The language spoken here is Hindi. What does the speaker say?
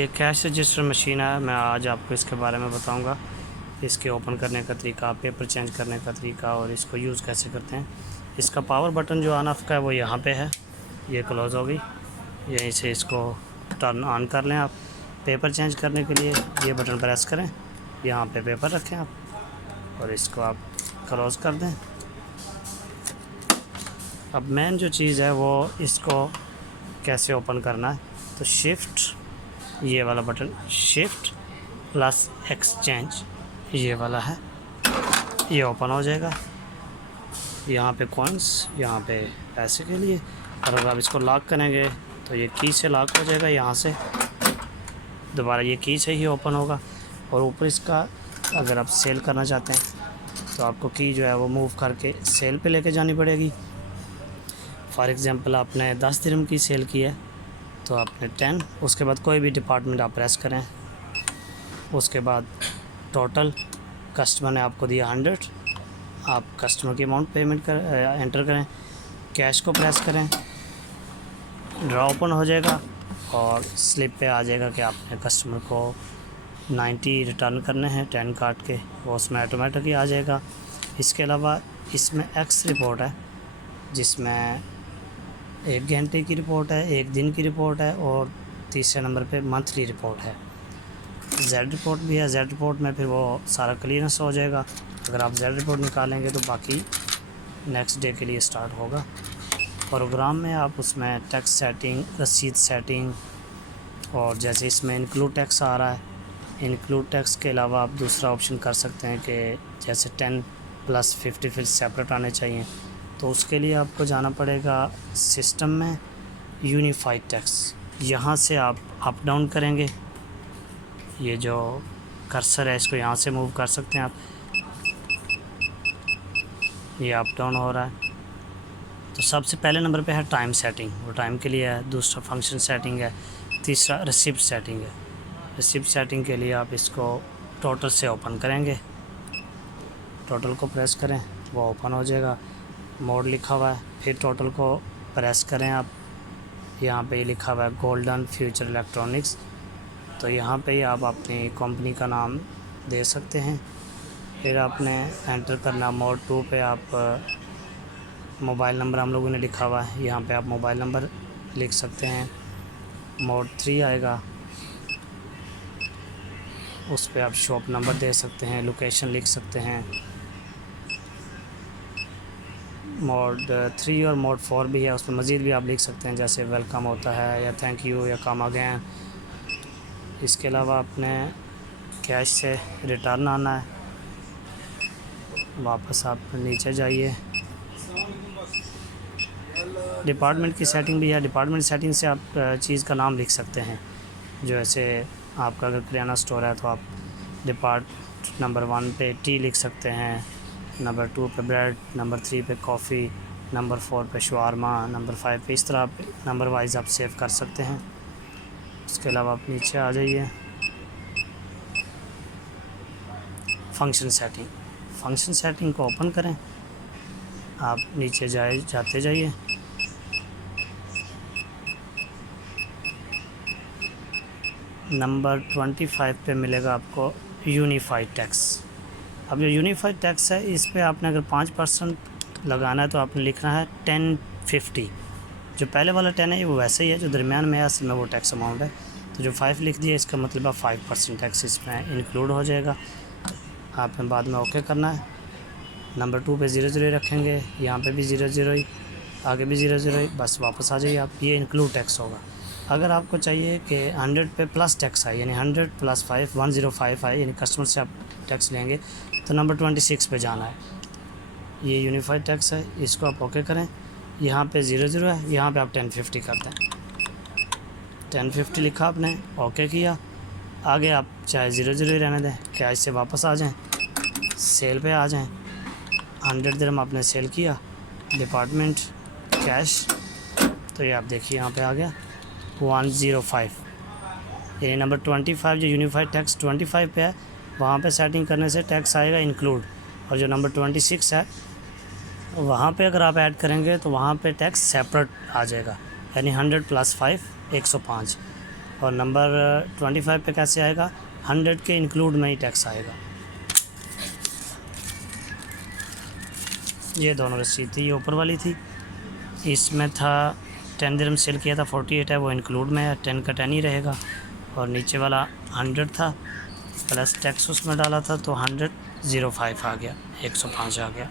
ये कैश रजिस्टर मशीन है। मैं आज आपको इसके बारे में बताऊंगा, इसके ओपन करने का तरीका, पेपर चेंज करने का तरीका और इसको यूज़ कैसे करते हैं। इसका पावर बटन जो ऑन ऑफ का है वो यहाँ पे है, ये क्लोज़ हो गई। यहीं से इसको टर्न ऑन कर लें आप। पेपर चेंज करने के लिए ये बटन प्रेस करें, यहाँ पे पेपर रखें आप और इसको आप क्लोज़ कर दें। अब मेन जो चीज़ है वो इसको कैसे ओपन करना है, तो शिफ्ट ये वाला बटन, शिफ्ट प्लस एक्सचेंज ये वाला है, ये ओपन हो जाएगा। यहाँ पे कॉइन्स, यहाँ पे पैसे के लिए। और अगर आप इसको लॉक करेंगे तो ये की से लॉक हो जाएगा, यहाँ से दोबारा ये की से ही ओपन होगा। और ऊपर इसका अगर आप सेल करना चाहते हैं तो आपको की जो है वो मूव करके सेल पे लेके जानी पड़ेगी। फॉर एग्ज़ाम्पल आपने 10 दिरहम की सेल की है तो आपने 10, उसके बाद कोई भी डिपार्टमेंट आप प्रेस करें, उसके बाद टोटल कस्टमर ने आपको दिया 100, आप कस्टमर की अमाउंट पेमेंट एंटर करें, कैश को प्रेस करें, ड्रा ओपन हो जाएगा और स्लिप पे आ जाएगा कि आपने कस्टमर को 90 रिटर्न करने हैं 10 काट के, वो उसमें ऑटोमेटिक ही आ जाएगा। इसके अलावा इसमें एक्स रिपोर्ट है, जिसमें 1 घंटे की रिपोर्ट है, 1 दिन की रिपोर्ट है और तीसरे नंबर पे मंथली रिपोर्ट है। जेड रिपोर्ट भी है, जेड रिपोर्ट में फिर वो सारा क्लियरेंस हो जाएगा। अगर आप जेड रिपोर्ट निकालेंगे तो बाकी नेक्स्ट डे के लिए स्टार्ट होगा। प्रोग्राम में आप उसमें टैक्स सेटिंग, रसीद सेटिंग और जैसे इसमें इंक्लूड टैक्स आ रहा है, इंक्लूड टैक्स के अलावा आप दूसरा ऑप्शन कर सकते हैं कि जैसे 10 + 50 फिर सेपरेट आने चाहिए, तो उसके लिए आपको जाना पड़ेगा सिस्टम में, यूनिफाइड टैक्स। यहाँ से आप अप डाउन करेंगे, ये जो कर्सर है इसको यहाँ से मूव कर सकते हैं आप, ये अप डाउन हो रहा है। तो सबसे पहले नंबर पे है टाइम सेटिंग, वो टाइम के लिए है। दूसरा फंक्शन सेटिंग है। तीसरा रिसिप्ट सेटिंग है। रिसिप्ट सेटिंग के लिए आप इसको टोटल से ओपन करेंगे, टोटल को प्रेस करें, वो ओपन हो जाएगा। मोड लिखा हुआ है, फिर टोटल को प्रेस करें आप, यहाँ पे लिखा हुआ है गोल्डन फ्यूचर इलेक्ट्रॉनिक्स, तो यहाँ पे ही आप अपनी कंपनी का नाम दे सकते हैं। फिर आपने एंटर करना मोड 2 पे, आप मोबाइल नंबर हम लोगों ने लिखा हुआ है, यहाँ पे आप मोबाइल नंबर लिख सकते हैं। मोड 3 आएगा, उस पे आप शॉप नंबर दे सकते हैं, लोकेशन लिख सकते हैं। मोड 3 और मोड 4 भी है, उसमें मज़ीद भी आप लिख सकते हैं, जैसे वेलकम होता है या थैंक यू या कम अगेन। इसके अलावा आपने कैश से रिटर्न आना है, वापस आप नीचे जाइए। डिपार्टमेंट की सेटिंग भी है, डिपार्टमेंट सेटिंग से आप चीज़ का नाम लिख सकते हैं। जो ऐसे आपका अगर किराना स्टोर है तो आप डिपार्ट नंबर 1 पे टी लिख सकते हैं, नंबर 2 पे ब्रेड, नंबर 3 पे कॉफ़ी, नंबर 4 पे शवारमा, नंबर 5 पे, इस तरह आप नंबर वाइज आप सेव कर सकते हैं। उसके अलावा आप नीचे आ जाइए, फंक्शन सेटिंग, फंक्शन सेटिंग को ओपन करें, आप नीचे जाते जाइए। नंबर 25 पे मिलेगा आपको यूनिफाइड टैक्स। अब जो यूनिफाइड टैक्स है इस पे आपने अगर 5% लगाना है तो आपने लिखना है 1050। जो पहले वाला 10 है वो वैसे ही है, जो दरमियान में है असल में वो टैक्स अमाउंट है। तो जो 5 लिख दिया इसका मतलब है 5% टैक्स इसमें इंक्लूड हो जाएगा। आपने बाद में ओके करना है। नंबर 2 पे 00 रखेंगे, यहाँ पे भी 00 ही, आगे भी 00 ही, बस वापस आ जाइए आप, ये इंक्लूड टैक्स होगा। अगर आपको चाहिए कि 100 पे प्लस टैक्स आए, यानी 100 + 5 105 आए, यानी कस्टमर से आप टैक्स लेंगे, तो नंबर 26 पे जाना है। ये यूनिफाइड टैक्स है, इसको आप ओके करें। यहाँ पे 00 है, यहाँ पे आप 1050 कर दें। 1050 लिखा आपने, ओके किया। आगे आप चाहे 00 ही रहने दें, कैश से वापस आ जाएँ, सेल पे आ जाएँ। 100 दिरहम आपने सेल किया, डिपार्टमेंट कैश, तो ये आप देखिए यहाँ पे आ गया 105, यानी नंबर 25 जो यूनिफाइड टैक्स 25 पे है, वहाँ पे सेटिंग करने से टैक्स आएगा इंक्लूड। और जो नंबर 26 है वहाँ पे अगर आप ऐड करेंगे तो वहाँ पे टैक्स सेपरेट आ जाएगा, यानी 100 + 5 105। और नंबर 25 पे कैसे आएगा, 100 के इंक्लूड में ही टैक्स आएगा। ये दोनों रसीद थी, ये ऊपर वाली थी, इसमें था 10 दिरहम सेल किया था, 48 है वो इंक्लूड में है, 10 का 10 ही रहेगा। और नीचे वाला 100 था प्लस टैक्स उसमें डाला था तो 100 05 आ गया, 105 आ गया।